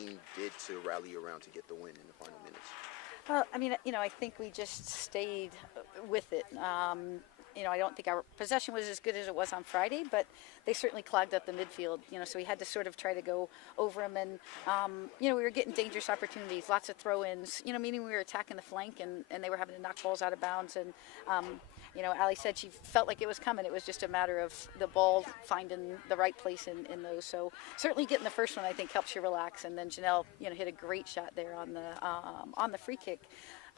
team did to rally around to get the win in the final minutes. Well, I mean, I think we just stayed with it. I don't think our possession was as good as it was on Friday, but they certainly clogged up the midfield. So we had to sort of try to go over them, and we were getting dangerous opportunities, lots of throw-ins. Meaning we were attacking the flank, and they were having to knock balls out of bounds. And Ali said she felt like it was coming. It was just a matter of the ball finding the right place in those. So certainly getting the first one, I think, helps you relax. And then Janelle, hit a great shot there on the free kick.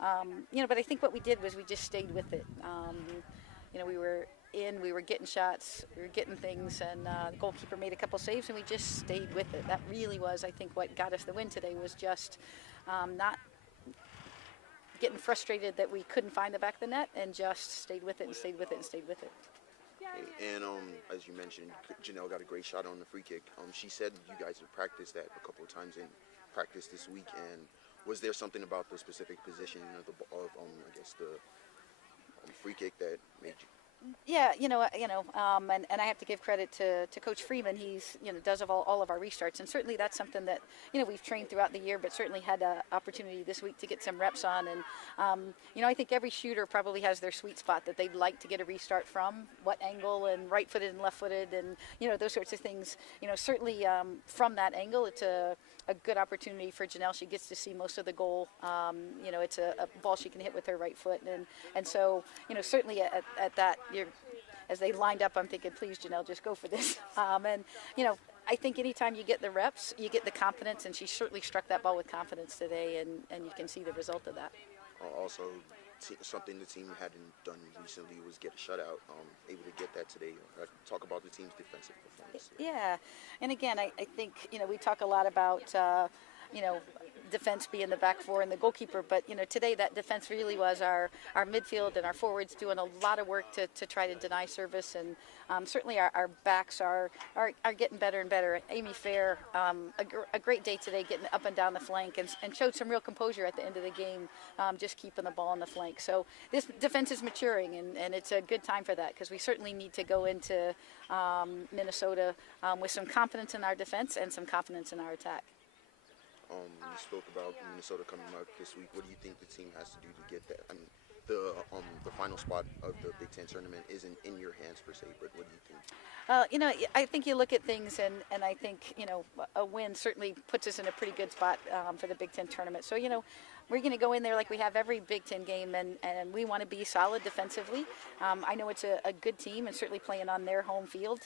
But I think what we did was we just stayed with it. We were getting shots, we were getting things, and the goalkeeper made a couple saves, and we just stayed with it. That really was, I think, what got us the win today, was just not getting frustrated that we couldn't find the back of the net, and just stayed with it and stayed with it and stayed with it. And as you mentioned, Janelle got a great shot on the free kick. She said you guys have practiced that a couple of times in practice this week, and was there something about the specific position of the free kick that made you? Yeah, and I have to give credit to Coach Freeman. He's, does all of our restarts, and certainly that's something that, we've trained throughout the year, but certainly had an opportunity this week to get some reps on. And, I think every shooter probably has their sweet spot that they'd like to get a restart from, what angle, and right-footed and left-footed, and, those sorts of things. Certainly from that angle, it's a good opportunity for Janelle. She gets to see most of the goal. It's a ball she can hit with her right foot, and so, certainly at that, as they lined up, I'm thinking, please, Janelle, just go for this. I think anytime you get the reps, you get the confidence, and she certainly struck that ball with confidence today, and you can see the result of that. Also, something the team hadn't done recently was get a shutout. Able to get that today. Talk about the team's defensive performance. Yeah, and again, I think, we talk a lot about, defense being the back four and the goalkeeper, but today that defense really was our midfield and our forwards doing a lot of work to try to deny service, and certainly our backs are getting better and better. Amy Fair, a great day today, getting up and down the flank, and showed some real composure at the end of the game, just keeping the ball on the flank. So this defense is maturing, and it's a good time for that, because we certainly need to go into Minnesota with some confidence in our defense and some confidence in our attack. You spoke about Minnesota coming up this week. What do you think the team has to do to get that? I mean, the final spot of the Big Ten tournament isn't in your hands per se, but what do you think? I think you look at things, and I think, a win certainly puts us in a pretty good spot for the Big Ten tournament. So, we're going to go in there like we have every Big Ten game, and we want to be solid defensively. I know it's a good team, and certainly playing on their home field.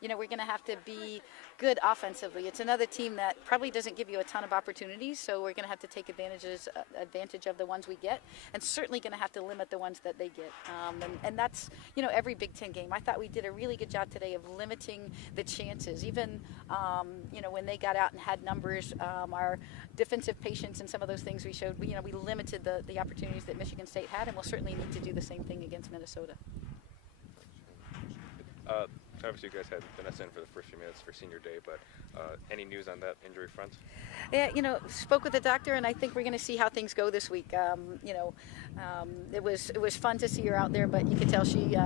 We're going to have to be good offensively. It's another team that probably doesn't give you a ton of opportunities, so we're going to have to take advantage of the ones we get, and certainly going to have to limit the ones that they get. And that's, every Big Ten game. I thought we did a really good job today of limiting the chances. Even, when they got out and had numbers, our defensive patience and some of those things we showed, we limited the opportunities that Michigan State had, and we'll certainly need to do the same thing against Minnesota. Obviously, you guys had Vanessa in for the first few minutes for senior day, but any news on that injury front? Yeah, spoke with the doctor, and I think we're going to see how things go this week. It was fun to see her out there, but you could tell she,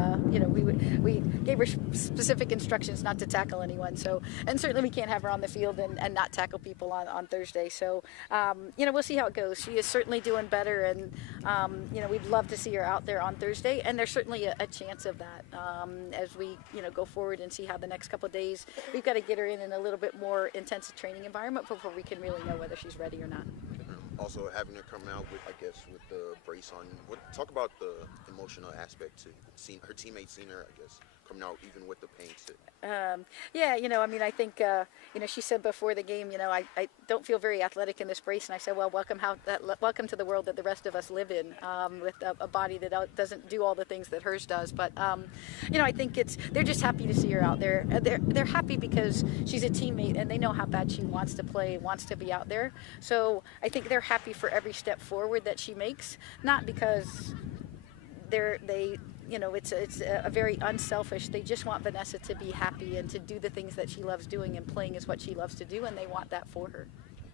we gave her specific instructions not to tackle anyone. So, and certainly we can't have her on the field and not tackle people on Thursday. So, we'll see how it goes. She is certainly doing better, and we'd love to see her out there on Thursday. And there's certainly a chance of that as we, go forward and see how the next couple of days. We've got to get her in a little bit more intensive training environment before we can really know whether she's ready or not. Also, having her come out with the brace on. Talk about the emotional aspect to seeing her teammates, seeing her, coming out even with the pain. I think, she said before the game, I don't feel very athletic in this brace, and I said, well, welcome to the world that the rest of us live in, with a body that doesn't do all the things that hers does. But, I think they're just happy to see her out there. They're happy because she's a teammate, and they know how bad she wants to play, wants to be out there. So I think they're happy for every step forward that she makes, not because it's a very unselfish. They just want Vanessa to be happy and to do the things that she loves doing, and playing is what she loves to do, and they want that for her.